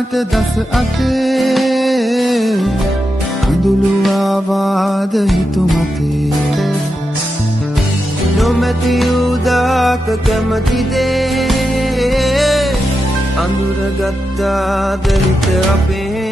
කුඩාට දස අතේ කඳුළු ආවාද හිතු මතේ නොමැති උදාක කැමති දේ අඳුරගත්තාද හිත අපේ